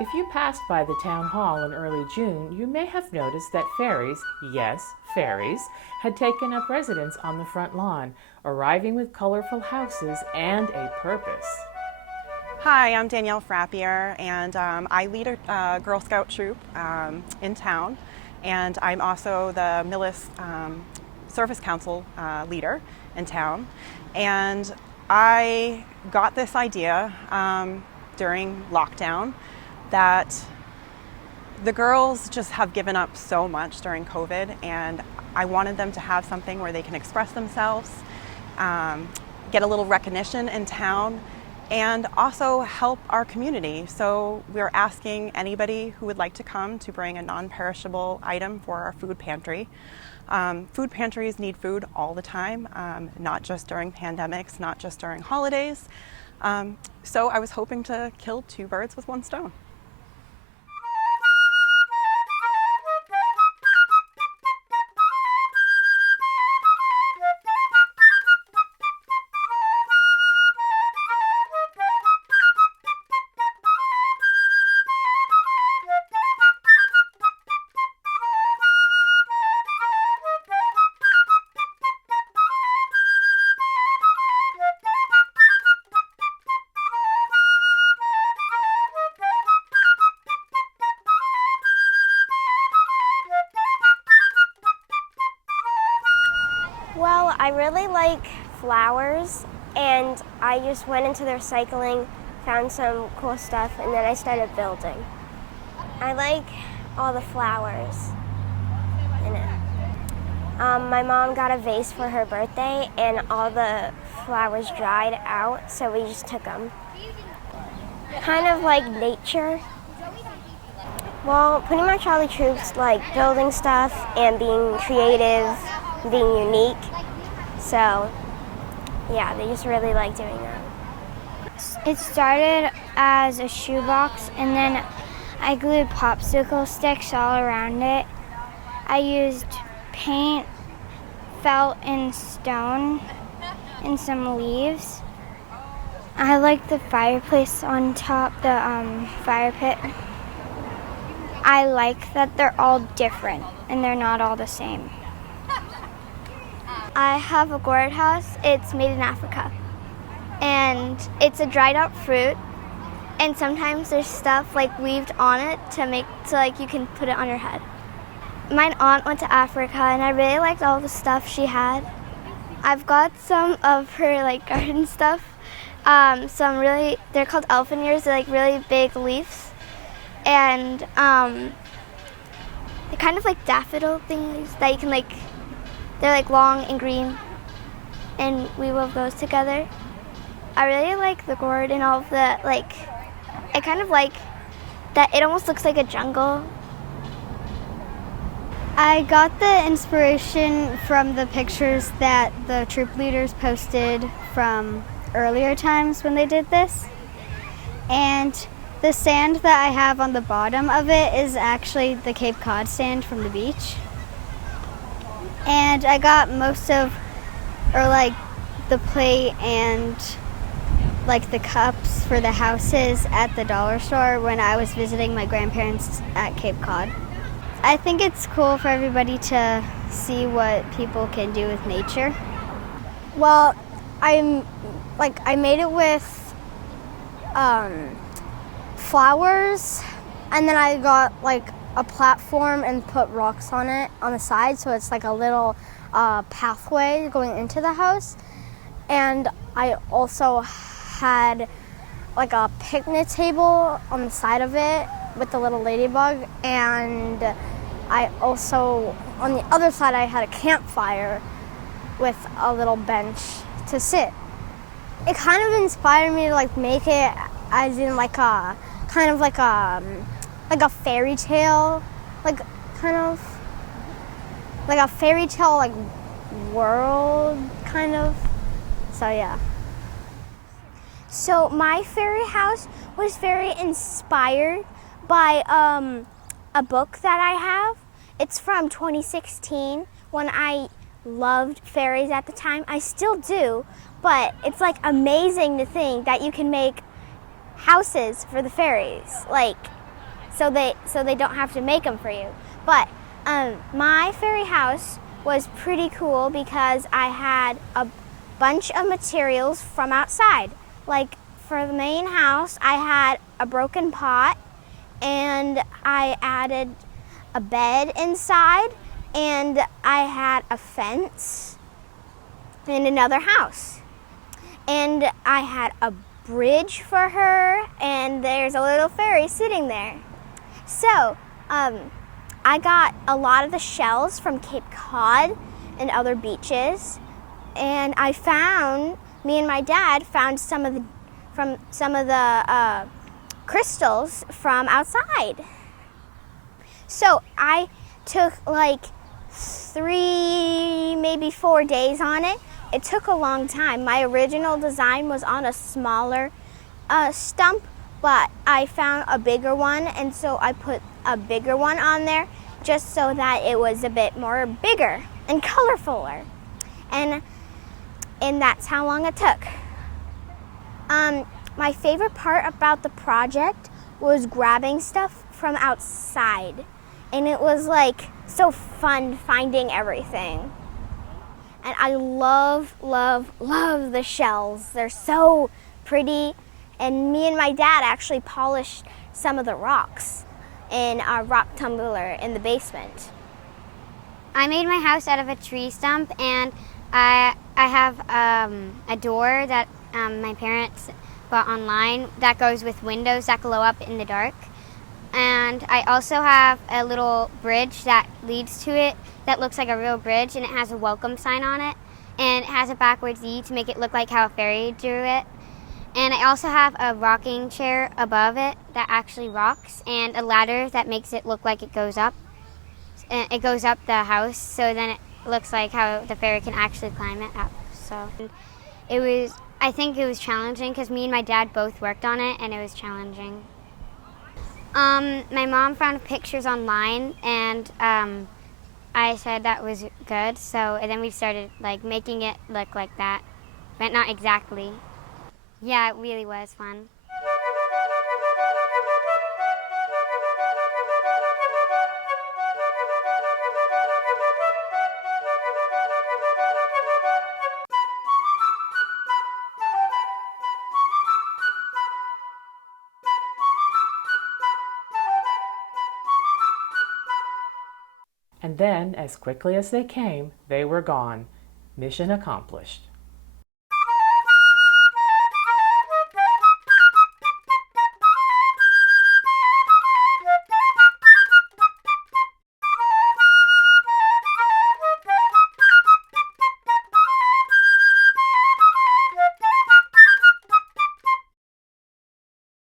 If you passed by the town hall in early June, you may have noticed that fairies, yes, fairies, had taken up residence on the front lawn, arriving with colorful houses and a purpose. Hi, I'm Danielle Frappier, and I lead a Girl Scout troop in town, and I'm also the Millis Service Council leader in town. And I got this idea during lockdown that the girls just have given up so much during COVID, and I wanted them to have something where they can express themselves, get a little recognition in town, and also help our community. So we're asking anybody who would like to come to bring a non-perishable item for our food pantry. Food pantries need food all the time, not just during pandemics, not just during holidays. So I was hoping to kill two birds with one stone. Well, I really like flowers, and I just went into the recycling, found some cool stuff, and then I started building. I like all the flowers in it. My mom got a vase for her birthday, and all the flowers dried out, so we just took them. Kind of like nature. Well, pretty much all the troops like building stuff and being creative, being unique. So, yeah, they just really like doing that. It started as a shoebox, and then I glued popsicle sticks all around it. I used paint, felt, and stone, and some leaves. I like the fireplace on top, the fire pit. I like that they're all different, and they're not all the same. I have a gourd house. It's made in Africa. And it's a dried up fruit. And sometimes there's stuff like weaved on it to make so like you can put it on your head. My aunt went to Africa, and I really liked all the stuff she had. I've got some of her like garden stuff. They're called elephant ears. They're like really big leaves. And they're kind of like daffodil things that you can like. They're like long and green, and we wove those together. I really like the gourd and all of the like. I kind of like that it almost looks like a jungle. I got the inspiration from the pictures that the troop leaders posted from earlier times when they did this. And the sand that I have on the bottom of it is actually the Cape Cod sand from the beach. And I got the plate and like the cups for the houses at the dollar store when I was visiting my grandparents at Cape Cod. I think it's cool for everybody to see what people can do with nature. Well, I made it with flowers, and then I got like a platform and put rocks on it on the side, so it's like a little pathway going into the house. And I also had like a picnic table on the side of it with the little ladybug, and I also, on the other side, I had a campfire with a little bench to sit. It kind of inspired me to like make it as in like a kind of like a fairy tale, like kind of like a fairy tale like world kind of. So yeah. So my fairy house was very inspired by a book that I have. It's from 2016 when I loved fairies at the time. I still do, but it's like amazing to think that you can make houses for the fairies. Like they don't have to make them for you. But my fairy house was pretty cool because I had a bunch of materials from outside. Like for the main house, I had a broken pot, and I added a bed inside, and I had a fence in another house. And I had a bridge for her, and there's a little fairy sitting there. So, I got a lot of the shells from Cape Cod and other beaches, and me and my dad found some of the crystals from outside. So I took like 3, maybe 4 days on it. It took a long time. My original design was on a smaller stump, but I found a bigger one, and so I put a bigger one on there just so that it was a bit more bigger and colorfuler. And that's how long it took. My favorite part about the project was grabbing stuff from outside. And it was like so fun finding everything. And I love, love, love the shells. They're so pretty. And me and my dad actually polished some of the rocks in our rock tumbler in the basement. I made my house out of a tree stump, and I have a door that my parents bought online that goes with windows that glow up in the dark. And I also have a little bridge that leads to it that looks like a real bridge, and it has a welcome sign on it, and it has a backwards E to make it look like how a fairy drew it. And I also have a rocking chair above it that actually rocks, and a ladder that makes it look like it goes up. And it goes up the house, so then it looks like how the fairy can actually climb it up. So I think it was challenging because me and my dad both worked on it, and it was challenging. My mom found pictures online, and I said that was good. And then we started like making it look like that, but not exactly. Yeah, it really was fun. And then, as quickly as they came, they were gone. Mission accomplished.